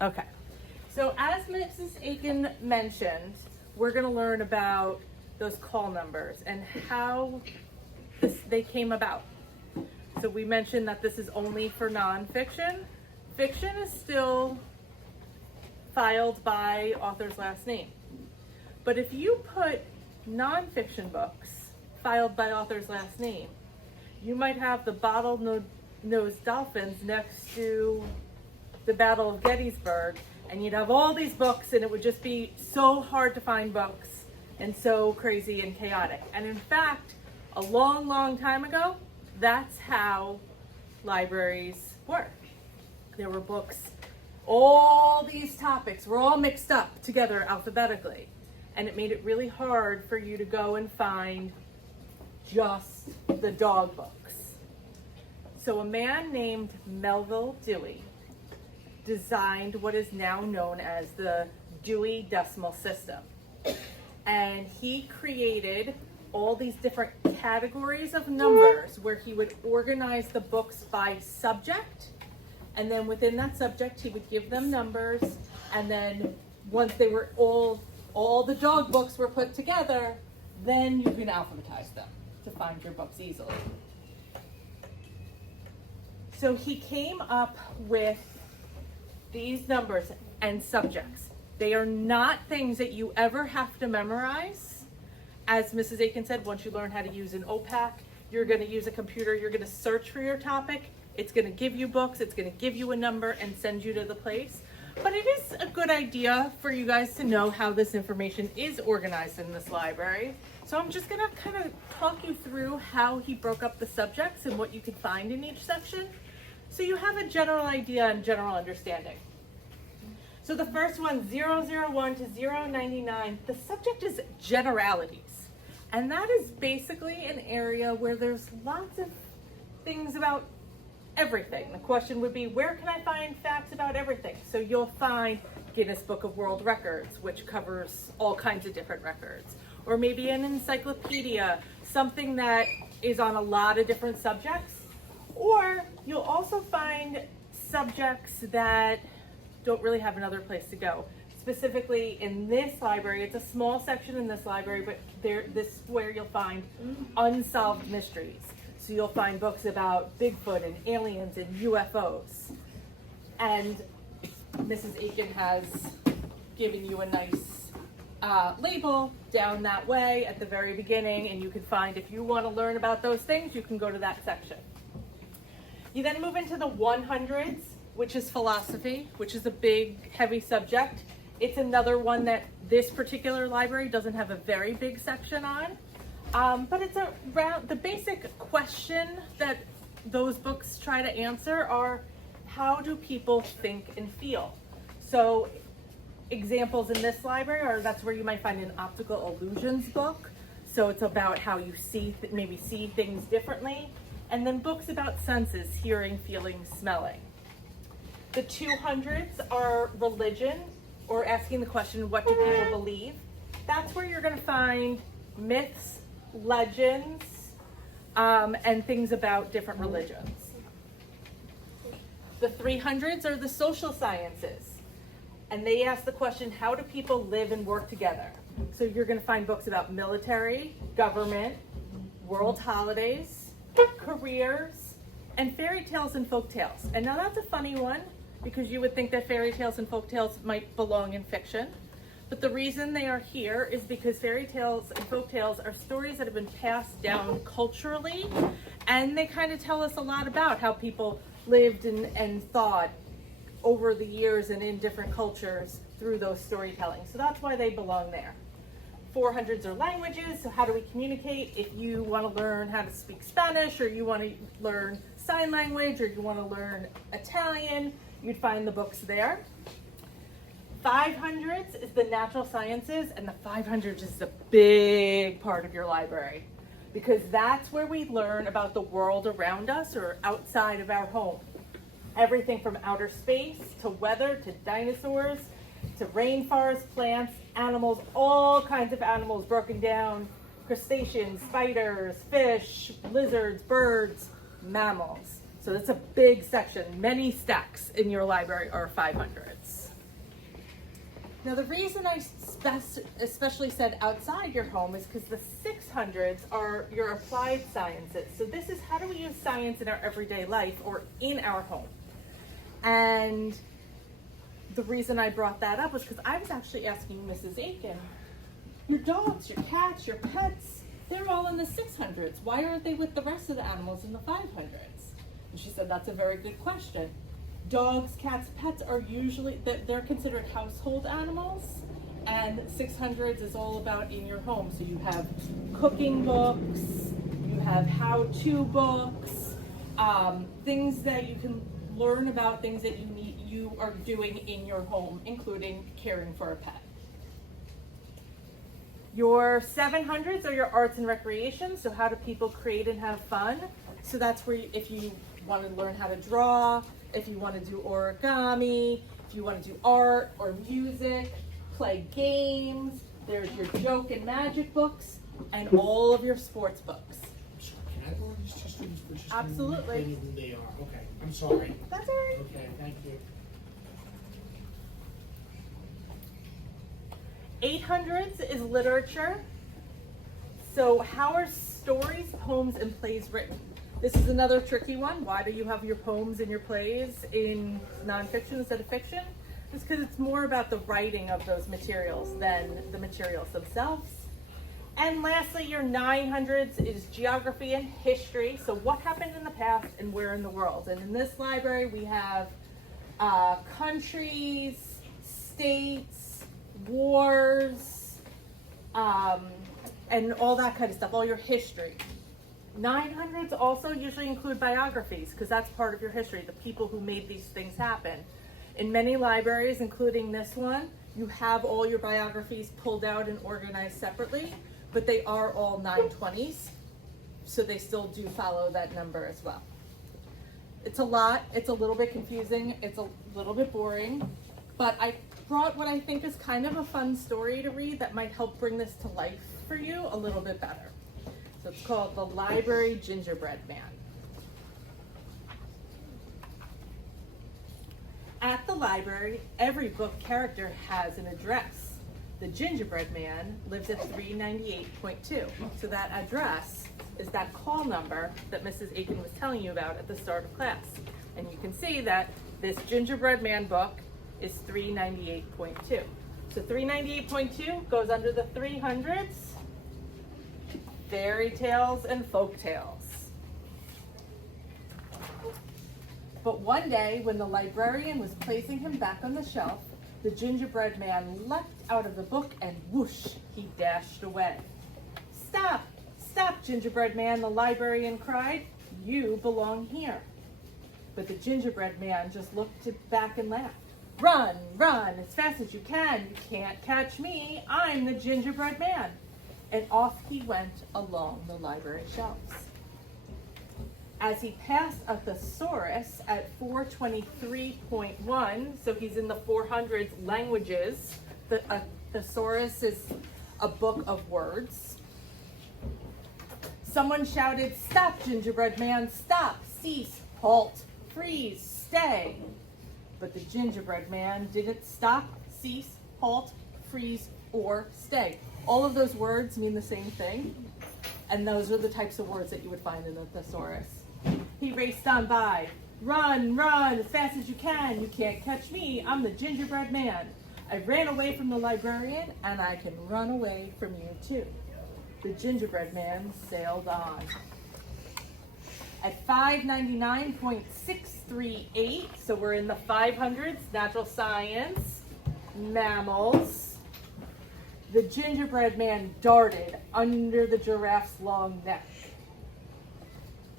Okay. So as Mrs. Aiken mentioned, we're going to learn about those call numbers and how they came about. So we mentioned that this is only for nonfiction. Fiction is still filed by author's last name. But if you put nonfiction books filed by author's last name, you might have the bottlenose dolphins next to the Battle of Gettysburg, and you'd have all these books, and it would just be so hard to find books and so crazy and chaotic. And in fact, a long, long time ago, that's how libraries work. There were books, all these topics were all mixed up together alphabetically, and it made it really hard for you to go and find just the dog books. So a man named Melville Dewey designed what is now known as the Dewey Decimal System. And he created all these different categories of numbers where he would organize the books by subject. And then within that subject, he would give them numbers. And then once they were all the dog books were put together, then you can alphabetize them to find your books easily. So he came up with these numbers and subjects. They are not things that you ever have to memorize. As Mrs. Aiken said, once you learn how to use an OPAC, you're going to use a computer, you're going to search for your topic, it's going to give you books, it's going to give you a number and send you to the place. But it is a good idea for you guys to know how this information is organized in this library. So I'm just going to kind of talk you through how he broke up the subjects and what you can find in each section, so you have a general idea and general understanding. So the first one, 001 to 099, the subject is generalities. And that is basically an area where there's lots of things about everything. The question would be, where can I find facts about everything? So you'll find Guinness Book of World Records, which covers all kinds of different records. Or maybe an encyclopedia, something that is on a lot of different subjects. Or you'll also find subjects that don't really have another place to go. Specifically in this library, it's a small section in this library, but this is where you'll find unsolved mysteries. So you'll find books about Bigfoot and aliens and UFOs. And Mrs. Aiken has given you a nice label down that way at the very beginning, and you can find, if you want to learn about those things, you can go to that section. You then move into the 100s, which is philosophy, which is a big, heavy subject. It's another one that this particular library doesn't have a very big section on, but it's around the basic question that those books try to answer are, how do people think and feel? So examples in this library are, that's where you might find an optical illusions book. So it's about how you maybe see things differently. And then books about senses, hearing, feeling, smelling. The 200s are religion, or asking the question, what do people believe? That's where you're going to find myths, legends, and things about different religions. The 300s are the social sciences, and they ask the question, how do people live and work together? So you're going to find books about military, government, world holidays, careers, and fairy tales and folk tales. And now that's a funny one, because you would think that fairy tales and folk tales might belong in fiction. But the reason they are here is because fairy tales and folk tales are stories that have been passed down culturally, and they kind of tell us a lot about how people lived and thought over the years and in different cultures through those storytelling. So that's why they belong there. 400s are languages, so how do we communicate? If you want to learn how to speak Spanish, or you want to learn sign language, or you want to learn Italian, you'd find the books there. 500s is the natural sciences, and the 500s is a big part of your library, because that's where we learn about the world around us or outside of our home. Everything from outer space to weather to dinosaurs to rainforests, plants, animals, all kinds of animals broken down, crustaceans, spiders, fish, lizards, birds, mammals. So it's a big section. Many stacks in your library are 500s. Now the reason I especially said outside your home is because the 600s are your applied sciences. So this is how do we use science in our everyday life or in our home. And the reason I brought that up was because I was actually asking Mrs. Aiken, your dogs, your cats, your pets, they're all in the 600s. Why aren't they with the rest of the animals in the 500s? And she said, that's a very good question. Dogs, cats, pets are usually, they're considered household animals, and 600s is all about in your home. So you have cooking books, you have how-to books, things that you can learn about things that you are doing in your home, including caring for a pet. Your 700s are your arts and recreation, so how do people create and have fun? So that's where if you want to learn how to draw, if you want to do origami, if you want to do art or music, play games, there's your joke and magic books, and all of your sports books. I'm sorry, can I borrow these two students? Absolutely. I don't know who they are. Okay, I'm sorry. That's all right. Okay, thank you. 800s is literature. So how are stories, poems, and plays written? This is another tricky one. Why do you have your poems and your plays in nonfiction instead of fiction? It's because it's more about the writing of those materials than the materials themselves. And lastly, your 900s is geography and history. So what happened in the past and where in the world? And in this library, we have countries, states, wars, and all that kind of stuff, all your history. 900s also usually include biographies because that's part of your history, the people who made these things happen. In many libraries, including this one, you have all your biographies pulled out and organized separately, but they are all 920s, so they still do follow that number as well. It's a lot, it's a little bit confusing, it's a little bit boring, but I brought what I think is kind of a fun story to read that might help bring this to life for you a little bit better. So it's called The Library Gingerbread Man. At the library, every book character has an address. The gingerbread man lives at 398.2. So that address is that call number that Mrs. Aiken was telling you about at the start of class. And you can see that this gingerbread man book is 398.2. So 398.2 goes under the 300s, fairy tales and folk tales. But one day, when the librarian was placing him back on the shelf, the gingerbread man leapt out of the book and whoosh, he dashed away. Stop, stop, gingerbread man, the librarian cried. You belong here. But the gingerbread man just looked back and laughed. Run, run, as fast as you can. You can't catch me. I'm the gingerbread man. And off he went along the library shelves. As he passed a thesaurus at 423.1, so he's in the 400s languages. A thesaurus is a book of words. Someone shouted, "Stop, gingerbread man, stop, cease, halt, freeze, stay." But the gingerbread man didn't stop, cease, halt, freeze, or stay. All of those words mean the same thing, and those are the types of words that you would find in the thesaurus. He raced on by. Run, run, as fast as you can. You can't catch me. I'm the gingerbread man. I ran away from the librarian, and I can run away from you too. The gingerbread man sailed on. At 599.638, so we're in the 500s, natural science, mammals. The gingerbread man darted under the giraffe's long neck,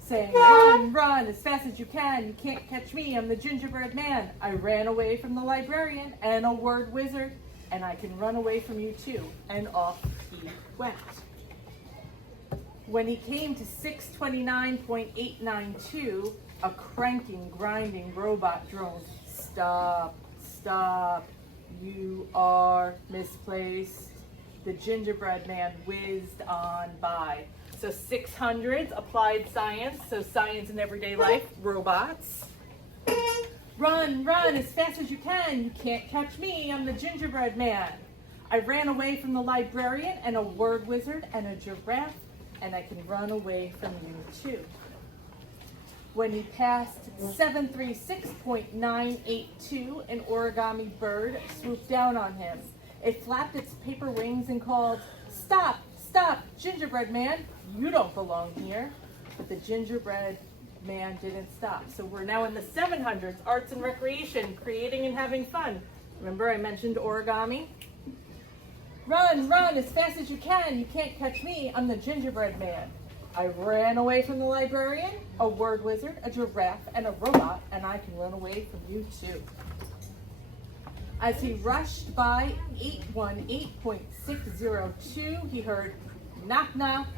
saying, run, run, as fast as you can. You can't catch me. I'm the gingerbread man. I ran away from the librarian and a word wizard, and I can run away from you too. And off he went. When he came to 629.892, a cranking, grinding robot droned, "Stop, stop, you are misplaced." The gingerbread man whizzed on by. So 600s, applied science, so science in everyday life, robots. Run, run as fast as you can. You can't catch me. I'm the gingerbread man. I ran away from the librarian and a word wizard and a giraffe, and I can run away from you too. When he passed 736.982, an origami bird swooped down on him. It flapped its paper wings and called, "Stop, stop, gingerbread man, you don't belong here." But the gingerbread man didn't stop. So we're now in the 700s, arts and recreation, creating and having fun. Remember I mentioned origami? Run, run as fast as you can. You can't catch me. I'm the gingerbread man. I ran away from the librarian, a word wizard, a giraffe, and a robot, and I can run away from you too. As he rushed by 818.602, he heard, knock, knock.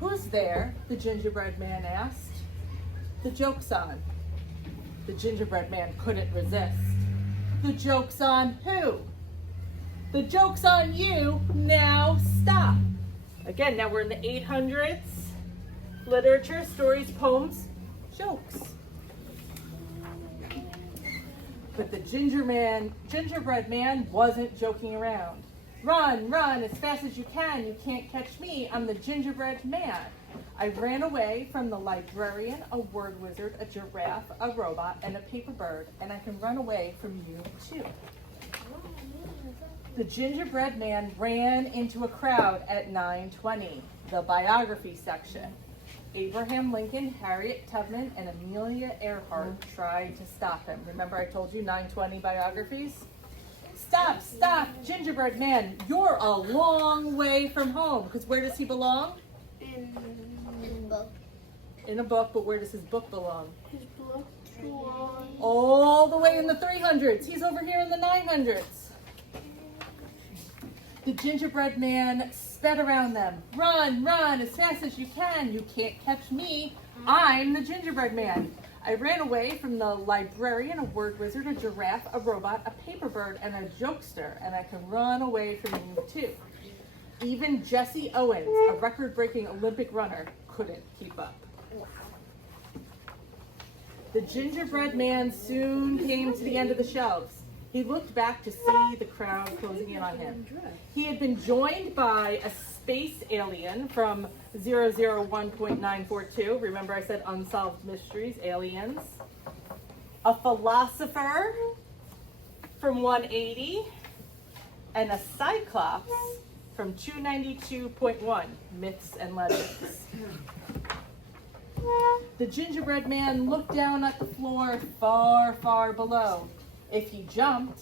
Who's there? The gingerbread man asked. The joke's on. The gingerbread man couldn't resist. The joke's on who? The joke's on you. Now stop. Again, now we're in the 800s. Literature, stories, poems, jokes. But the gingerbread man wasn't joking around. Run, run as fast as you can. You can't catch me. I'm the gingerbread man. I ran away from the librarian, a word wizard, a giraffe, a robot, and a paper bird, and I can run away from you too. The gingerbread man ran into a crowd at 9:20, the biography section. Abraham Lincoln, Harriet Tubman, and Amelia Earhart tried to stop him. Remember I told you 9:20 biographies? Stop, stop, gingerbread man, you're a long way from home. Because where does he belong? In book. In a book, but where does his book belong? His book belongs. All the way in the 300s. He's over here in the 900s. The gingerbread man sped around them. Run, run as fast as you can. You can't catch me. I'm the gingerbread man. I ran away from the librarian, a word wizard, a giraffe, a robot, a paper bird, and a jokester, and I can run away from you too. Even Jesse Owens, a record-breaking Olympic runner, couldn't keep up. The gingerbread man soon came to the end of the shelves. He looked back to see the crowd closing in on him. He had been joined by a space alien from 001.942. Remember I said unsolved mysteries, aliens. A philosopher from 180. And a cyclops from 292.1, myths and legends. The gingerbread man looked down at the floor far, far below. If he jumped,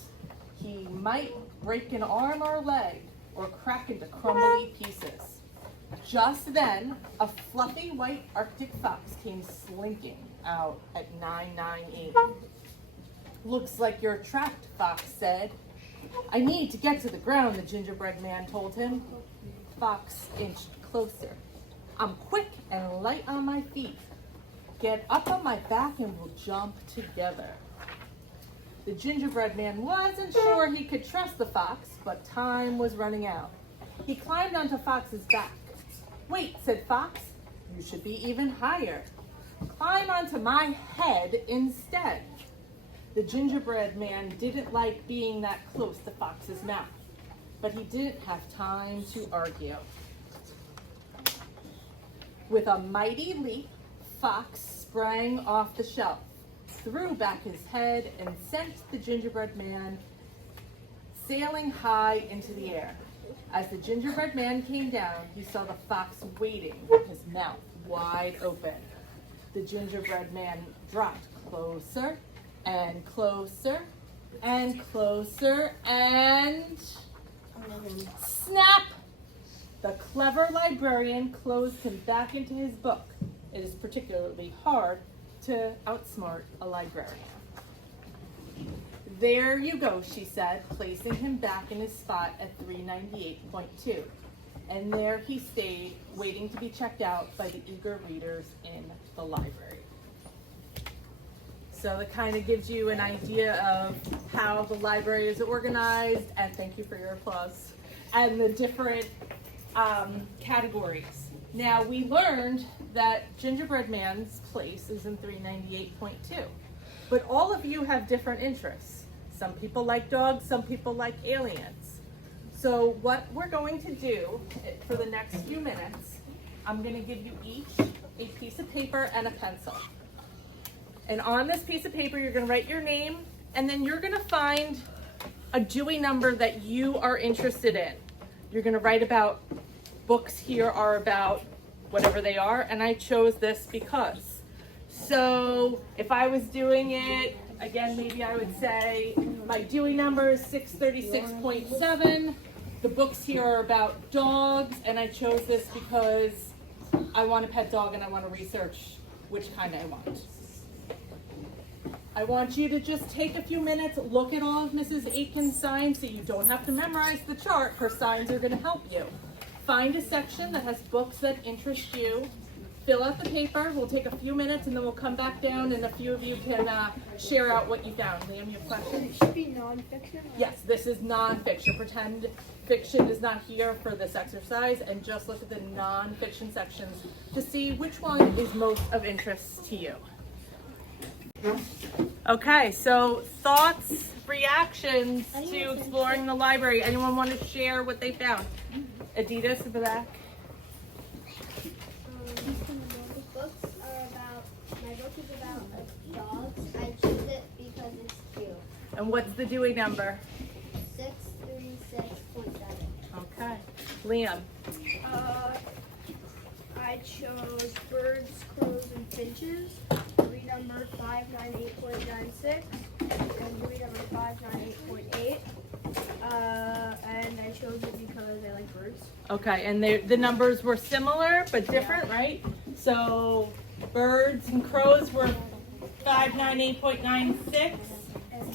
he might break an arm or a leg or crack into crumbly pieces. Just then, a fluffy white Arctic fox came slinking out at 998. Looks like you're trapped, Fox said. I need to get to the ground, the gingerbread man told him. Fox inched closer. I'm quick and light on my feet. Get up on my back and we'll jump together. The gingerbread man wasn't sure he could trust the fox, but time was running out. He climbed onto Fox's back. Wait, said Fox, you should be even higher. Climb onto my head instead. The gingerbread man didn't like being that close to Fox's mouth, but he didn't have time to argue. With a mighty leap, Fox sprang off the shelf, threw back his head, and sent the gingerbread man sailing high into the air. As the gingerbread man came down, he saw the fox waiting with his mouth wide open. The gingerbread man dropped closer and closer and closer and snap! The clever librarian closed him back into his book. It is particularly hard to outsmart a librarian. There you go, she said, placing him back in his spot at 398.2. And there he stayed, waiting to be checked out by the eager readers in the library. So it kind of gives you an idea of how the library is organized, and thank you for your applause, and the different categories. Now, we learned that Gingerbread Man's place is in 398.2. but all of you have different interests. Some people like dogs, some people like aliens. So what we're going to do for the next few minutes, I'm going to give you each a piece of paper and a pencil. And on this piece of paper, you're going to write your name, and then you're going to find a Dewey number that you are interested in. You're going to write about books here are about whatever they are, and I chose this because. So if I was doing it, again, maybe I would say my Dewey number is 636.7. The books here are about dogs, and I chose this because I want a pet dog and I want to research which kind I want. I want you to just take a few minutes, look at all of Mrs. Aitken's signs so you don't have to memorize the chart. Her signs are going to help you. Find a section that has books that interest you. Fill out the paper. We'll take a few minutes and then we'll come back down and a few of you can share out what you found. Liam, you have questions? It should be nonfiction. Yes, this is nonfiction. Pretend fiction is not here for this exercise and just look at the nonfiction sections to see which one is most of interest to you. Okay, so thoughts, reactions to exploring the library. Anyone want to share what they found? Adidas in the back. My book is about dogs. I choose it because it's cute. And what's the Dewey number? 636.7. Okay. Liam. I chose birds, crows, and finches. Dewey number 598.96 and Dewey number 598.8. And I chose it because I like birds. Okay, and the numbers were similar but different, right? So birds and crows were 598.96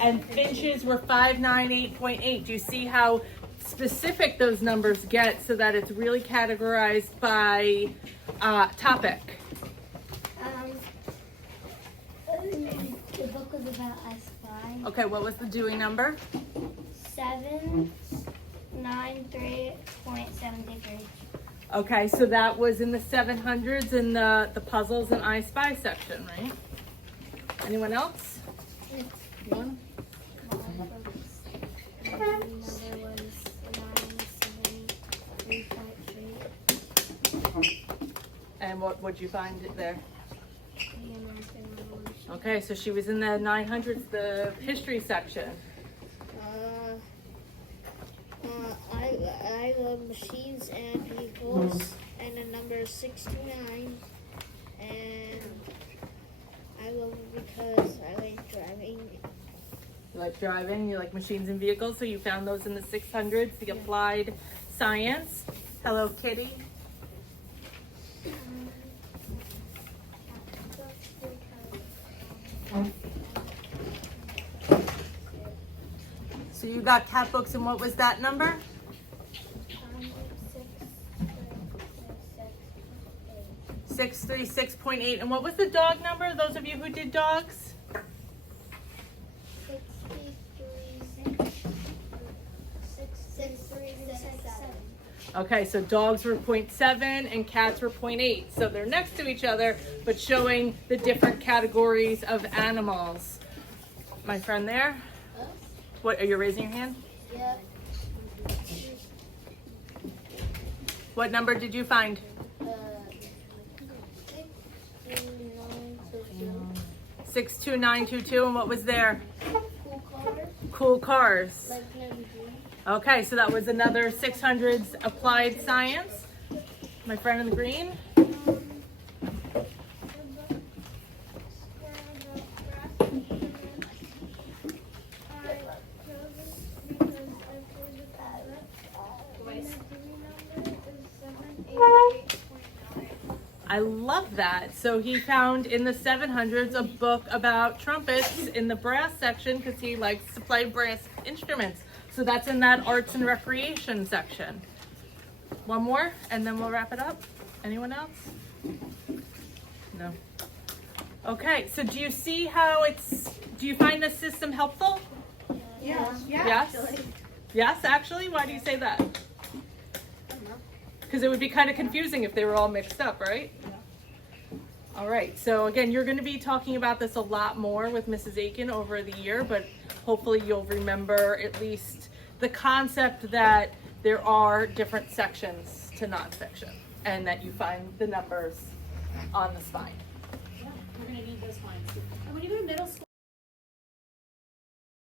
and finches were 598.8. Do you see how specific those numbers get so that it's really categorized by topic? The book was about I Spy. Okay, what was the Dewey number? 793.73. Okay, so that was in the 700s in the puzzles and I Spy section, right? Anyone else? One? My number was 973.3. And what'd you find there? The American Revolution. Okay, so she was in the 900s, the history section. I love machines and vehicles, and the number is 629. And I love it because I like driving. You like driving, you like machines and vehicles, so you found those in the 600s, the applied science. Hello, Kitty. So you got cat books, and what was that number? 636.8. And what was the dog number? Those of you who did dogs? 636.7. Okay, so dogs were 0.7 and cats were 0.8. So they're next to each other, but showing the different categories of animals. My friend there? What, are you raising your hand? Yeah. What number did you find? 62922, and what was there? Cool cars. Cool cars. Like Dewey. Okay, so that was another 600s applied science. My friend in the green. I love that. So he found in the 700s a book about trumpets in the brass section because he likes to play brass instruments. So that's in that arts and recreation section. One more and then we'll wrap it up. Anyone else? No. Okay, so do you see how do you find this system helpful? Yeah. Yes? Yes, actually? Why do you say that? Because it would be kind of confusing if they were all mixed up, right? All right, so again, you're going to be talking about this a lot more with Mrs. Aiken over the year, but hopefully you'll remember at least the concept that there are different sections to nonfiction and that you find the numbers on the spine. Yeah, we're gonna need